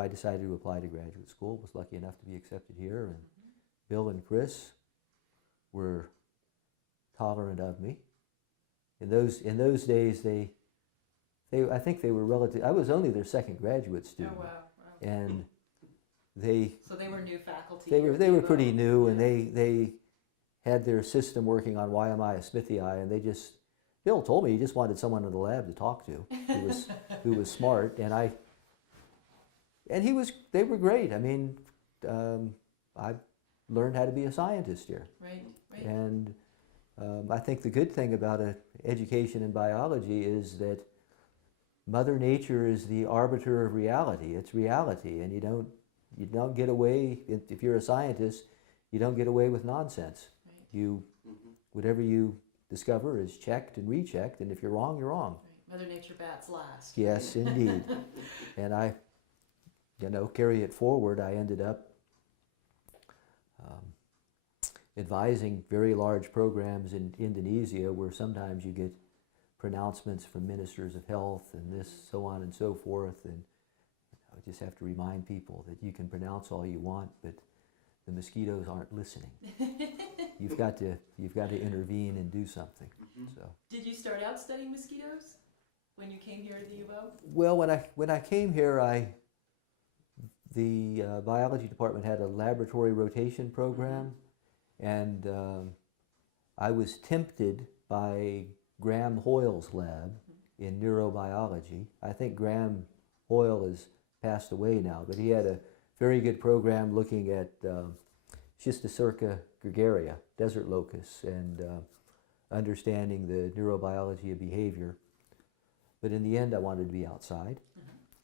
I decided to apply to graduate school, was lucky enough to be accepted here, and Bill and Chris were tolerant of me. In those days, I think they were relative. I was only their second graduate student. Oh, wow. And so they were new faculty. They were pretty new, and they had their system working on YMI Smithii, and Bill told me he just wanted someone in the lab to talk to who was smart, and they were great. I mean, I learned how to be a scientist here. Right. And I think the good thing about education in biology is that Mother Nature is the arbiter of reality. It's reality, and you don't get away, if you're a scientist, you don't get away with nonsense. Right. Whatever you discover is checked and rechecked, and if you're wrong, you're wrong. Right. Mother Nature bats last. Yes, indeed. And I, carry it forward. I ended up advising very large programs in Indonesia where sometimes you get pronouncements from ministers of health and this, so on and so forth, and I just have to remind people that you can pronounce all you want, but the mosquitoes aren't listening. You've got to intervene and do something. So. Did you start out studying mosquitoes when you came here at the U of O? Well, when I came here, the biology department had a laboratory rotation program, and I was tempted by Graham Hoyle's lab in neurobiology. I think Graham Hoyle has passed away now, but he had a very good program looking at Schistocerca gregaria, desert locusts, and understanding the neurobiology of behavior. But in the end, I wanted to be outside.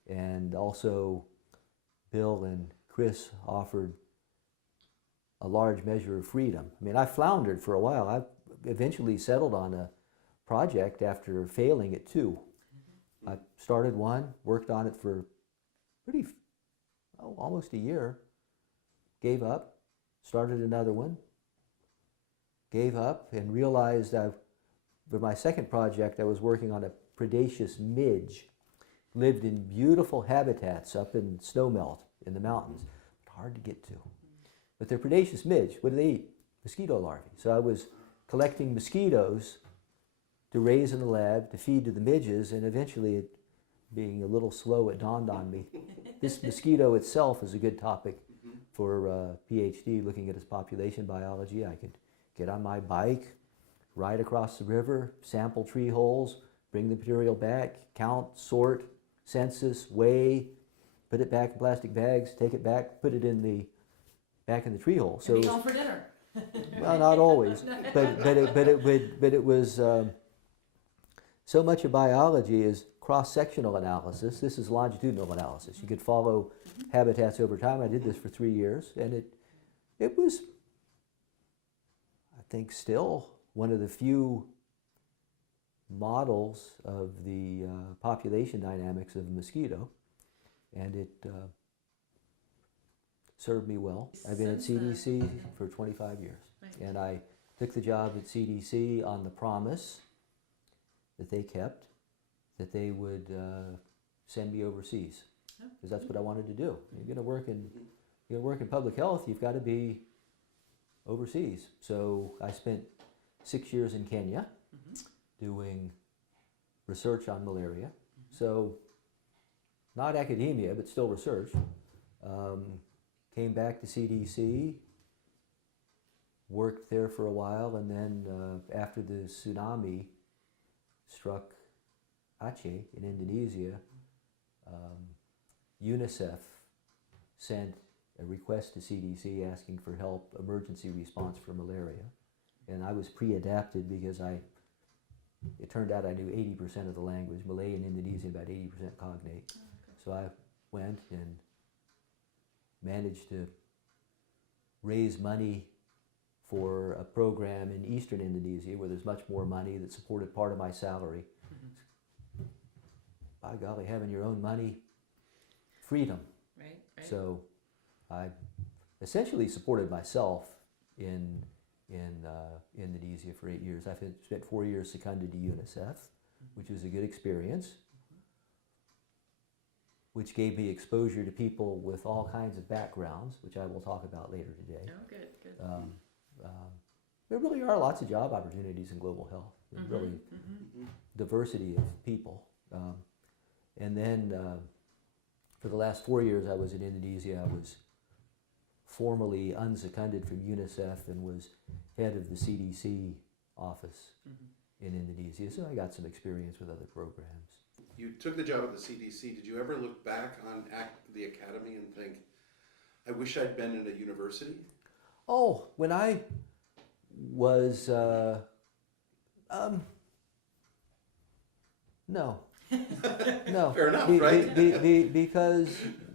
And also, Bill and Chris offered a large measure of freedom. I mean, I floundered for a while. I eventually settled on a project after failing at 2. I started one, worked on it for almost a year, gave up, started another one, gave up, and realized for my second project I was working on a predaceous midge, lived in beautiful habitats up in snowmelt in the mountains, but hard to get to. But they're predaceous midge. What do they eat? Mosquito larvae. So I was collecting mosquitoes to raise in the lab, to feed to the midges, and eventually, being a little slow, it dawned on me. This mosquito itself is a good topic for a PhD, looking at its population biology. I could get on my bike, ride across the river, sample tree holes, bring the material back, count, sort, census, weigh, put it back in plastic bags, take it back, put it back in the tree hole. So, and be home for dinner. Well, not always, but it was so much of biology is cross-sectional analysis. This is longitudinal analysis. You could follow habitats over time. I did this for 3 years, and it was, I think, still one of the few models of the population dynamics of a mosquito, and it served me well. I've been at CDC for 25 years, and I took the job at CDC on the promise that they kept, that they would send me overseas, because that's what I wanted to do. You're going to work in public health. You've got to be overseas. So I spent 6 years in Kenya doing research on malaria. So not academia, but still research. Came back to CDC, worked there for a while, and then after the tsunami struck Aceh in Indonesia, UNICEF sent a request to CDC asking for help, emergency response for malaria. And I was pre-adapted because it turned out I knew 80% of the language, Malay and Indonesian, about 80% cognate. So I went and managed to raise money for a program in eastern Indonesia where there's much more money that supported part of my salary. By golly, having your own money, freedom. Right. So I essentially supported myself in Indonesia for 8 years. I spent 4 years seconded to UNICEF, which was a good experience. which gave me exposure to people with all kinds of backgrounds, which I will talk about later today. Oh, good, good. There really are lots of job opportunities in global health, and really diversity of people. And then for the last 4 years I was in Indonesia. I was formally unseconded from UNICEF and was head of the CDC office in Indonesia, so I got some experience with other programs. You took the job at the CDC. Did you ever look back on the academy and think, I wish I'd been in a university? Oh, when I was, no. No. Fair enough, right?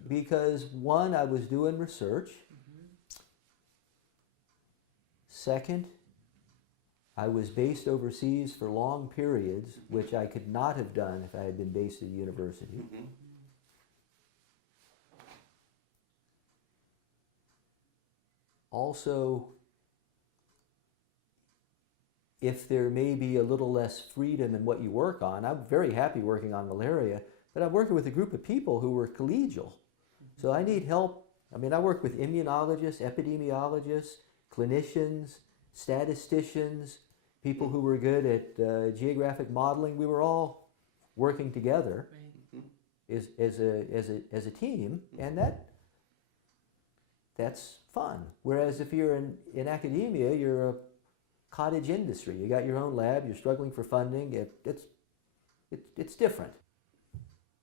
Because one, I was doing research. Second, I was based overseas for long periods, which I could not have done if I had been based at a university. Also, if there may be a little less freedom in what you work on, I'm very happy working on malaria, but I'm working with a group of people who were collegial. So I need help. I mean, I work with immunologists, epidemiologists, clinicians, statisticians, people who were good at geographic modeling. We were all working together as a team, and that's fun. Whereas if you're in academia, you're a cottage industry. You got your own lab, you're struggling for funding. It's different.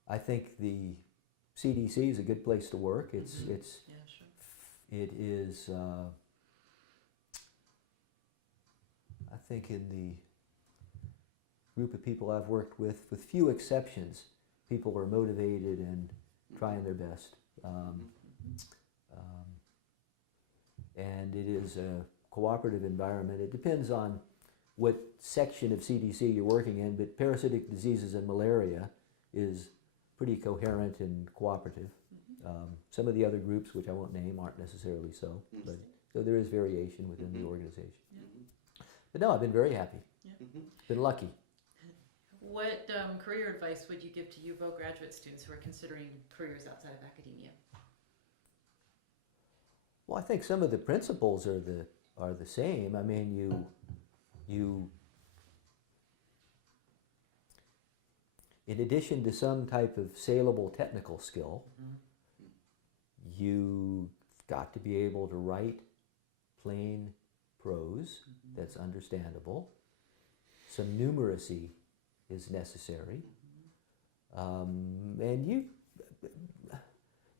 I think the CDC is a good place to work. It is. I think in the group of people I've worked with few exceptions, people are motivated and trying their best. And it is a cooperative environment. It depends on what section of CDC you're working in, but parasitic diseases and malaria is pretty coherent and cooperative. Some of the other groups, which I won't name, aren't necessarily so, but so there is variation within the organization. But no, I've been very happy. Been lucky. What career advice would you give to UVO graduate students who are considering careers outside of academia? Well, I think some of the principles are the same. I mean, you in addition to some type of saleable technical skill, you've got to be able to write plain prose that's understandable. Some numeracy is necessary. And you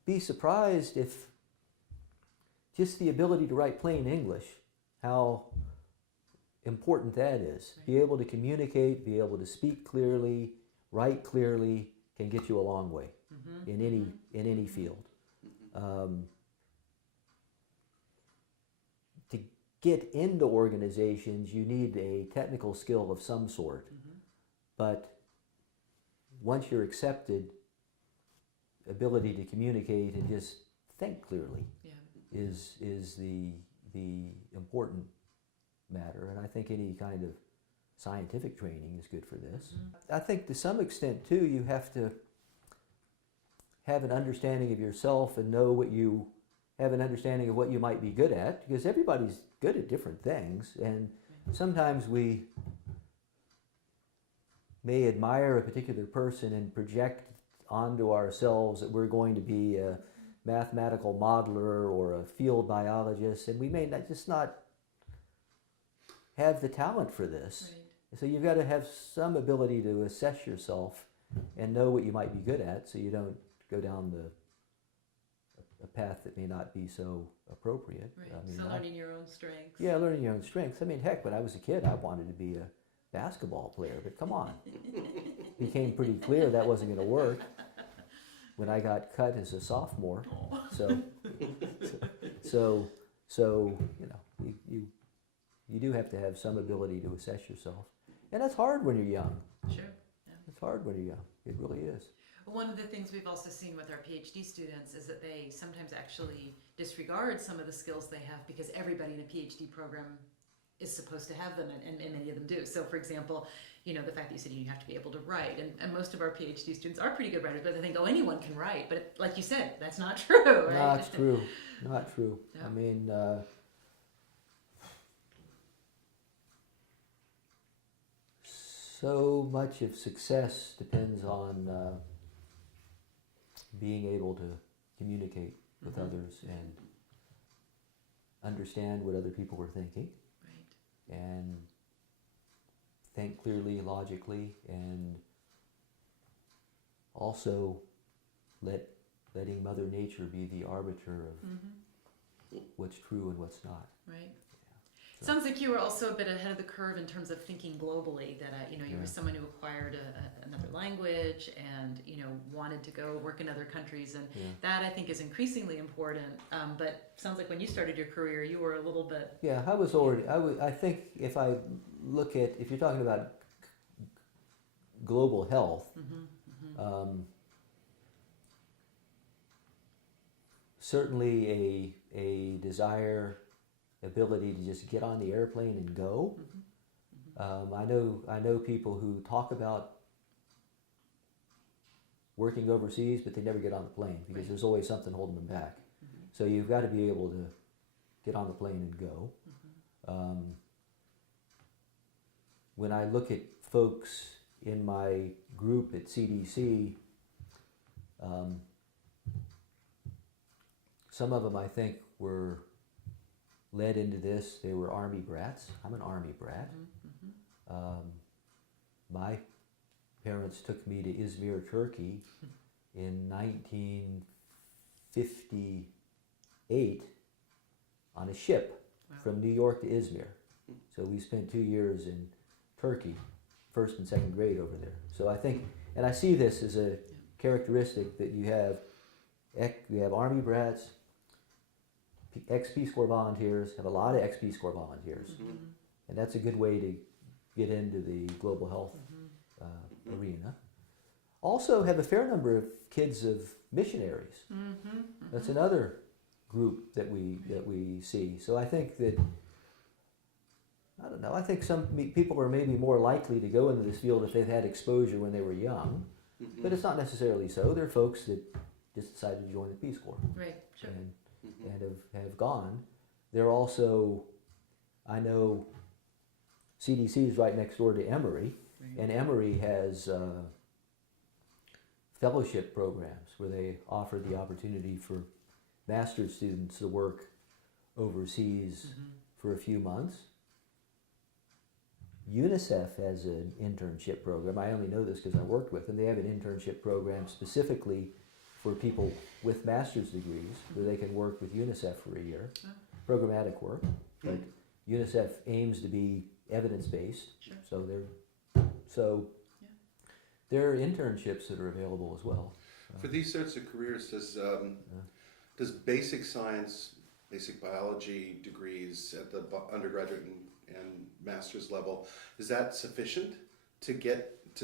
be surprised if just the ability to write plain English, how important that is. Be able to communicate, be able to speak clearly, write clearly, can get you a long way in any field. To get into organizations, you need a technical skill of some sort. But once you're accepted, ability to communicate and just think clearly is the important matter. And I think any kind of scientific training is good for this. I think to some extent too, you have to have an understanding of yourself and know what you have an understanding of what you might be good at, because everybody's good at different things, and sometimes we may admire a particular person and project onto ourselves that we're going to be a mathematical modeler or a field biologist, and we may not have the talent for this. So you've got to have some ability to assess yourself and know what you might be good at, so you don't go down a path that may not be so appropriate. I mean, so learning your own strengths. Yeah, learning your own strengths. I mean, heck, when I was a kid, I wanted to be a basketball player, but come on. It became pretty clear that wasn't going to work when I got cut as a sophomore. So you know, you do have to have some ability to assess yourself. And that's hard when you're young. Sure. Yeah. It's hard when you're young. It really is. One of the things we've also seen with our PhD students is that they sometimes actually disregard some of the skills they have because everybody in a PhD program is supposed to have them, and many of them do. So, for example, you know, the fact that you said you have to be able to write, and most of our PhD students are pretty good writers, but they think, oh, anyone can write. But like you said, that's not true, right? Not true. Not true. No. I mean, so much of success depends on being able to communicate with others and understand what other people are thinking, Right. and think clearly, logically, and also letting Mother Nature be the arbiter of what's true and what's not. Right. So- Sounds like you were also a bit ahead of the curve in terms of thinking globally. That you know, you Yeah. were someone who acquired another language, and you know, wanted to go work in other countries, and Yeah. that I think is increasingly important. But sounds like when you started your career, you were a little bit. Yeah, I was already. I think if you're talking about global health, certainly a desire, ability to just get on the airplane and go. I know people who talk about working overseas, but they never get on the plane because Right. there's always something holding them back. So you've got to be able to get on the plane and go. When I look at folks in my group at CDC, some of them I think were led into this. They were Army brats. I'm an Army brat. My parents took me to Izmir, Turkey in 1958 on a ship Wow. from New York to Izmir. So we spent 2 years in Turkey, first and second grade over there. So I think, and I see this as a characteristic that you have Army brats, ex-Peace Corps volunteers, have a lot of ex-Peace Corps volunteers. And that's a good way to get into the global health arena. Also have a fair number of kids of missionaries. That's another group that we see. So I think that, I don't know, I think some people are maybe more likely to go into this field if they've had exposure when they were young, but it's not necessarily so. There are folks that just decided to join the Peace Corps Right. Sure. and have gone. They're also, I know CDC is right next door to Emory, Right. and Emory has fellowship programs where they offer the opportunity for master's students to work overseas for a few months. UNICEF has an internship program. I only know this because I worked with them. They have an internship program specifically for people with master's degrees where they can work with UNICEF for a year. Programmatic work. But UNICEF aims to be evidence-based. Sure. So there are internships that are available as well. For these sorts of careers, does basic science, basic biology degrees at the undergraduate and master's level, is that sufficient to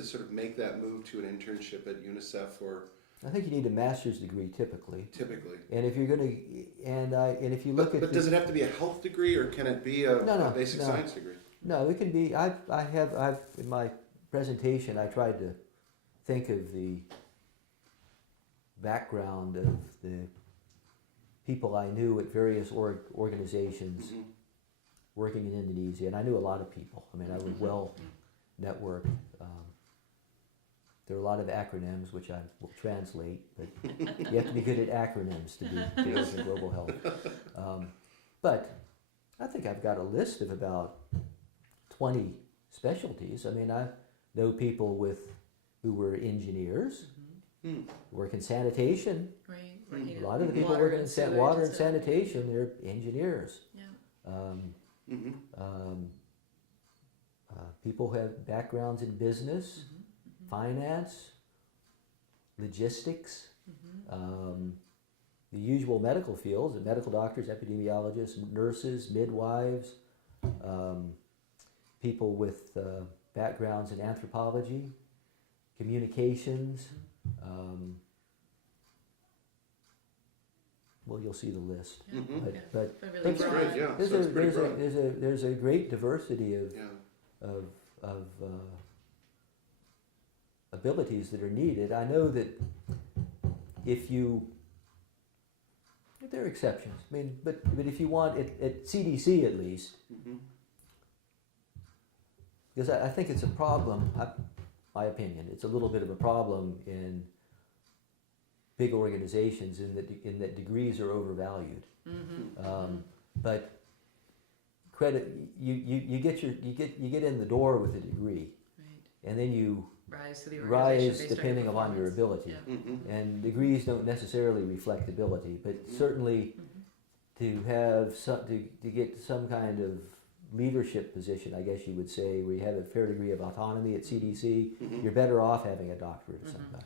sort of make that move to an internship at UNICEF or? I think you need a master's degree typically. Typically. And if you're going to, and if you look at, But does it have to be a health degree or can it be a basic no. science degree? No, it can be. I've in my presentation I tried to think of the background of the people I knew at various organizations working in Indonesia, and I knew a lot of people. I mean, I was well networked. There are a lot of acronyms which I will translate, but you have to be good at acronyms to work in global health. But I think I've got a list of about 20 specialties. I mean, I know people who were engineers, work in sanitation. Right. A lot of the people working in water and sanitation, they're engineers. Yeah. People have backgrounds in business, finance, logistics, the usual medical fields, medical doctors, epidemiologists, nurses, midwives, people with backgrounds in anthropology, communications, well, you'll see the list. Yeah. Mhm. But, Yeah. but But really That's broad. great, yeah. there's So it's a pretty there's a broad. there's a great diversity of Yeah. of of abilities that are needed. I know that if you, there are exceptions. I mean, but if you want at CDC at least, Mhm. because I think it's a problem. My opinion, it's a little bit of a problem in big organizations in that degrees are overvalued. Mm-hmm. But credit, you get in the door with a degree, Right. and then you Rise to the organization rise based depending on your upon your performance. ability. Yeah. Mhm. And degrees don't necessarily reflect ability, but certainly to have to get some kind of leadership position, I guess you would say, where you have a fair degree of autonomy at CDC, Mhm. you're better off having a doctorate of some kind.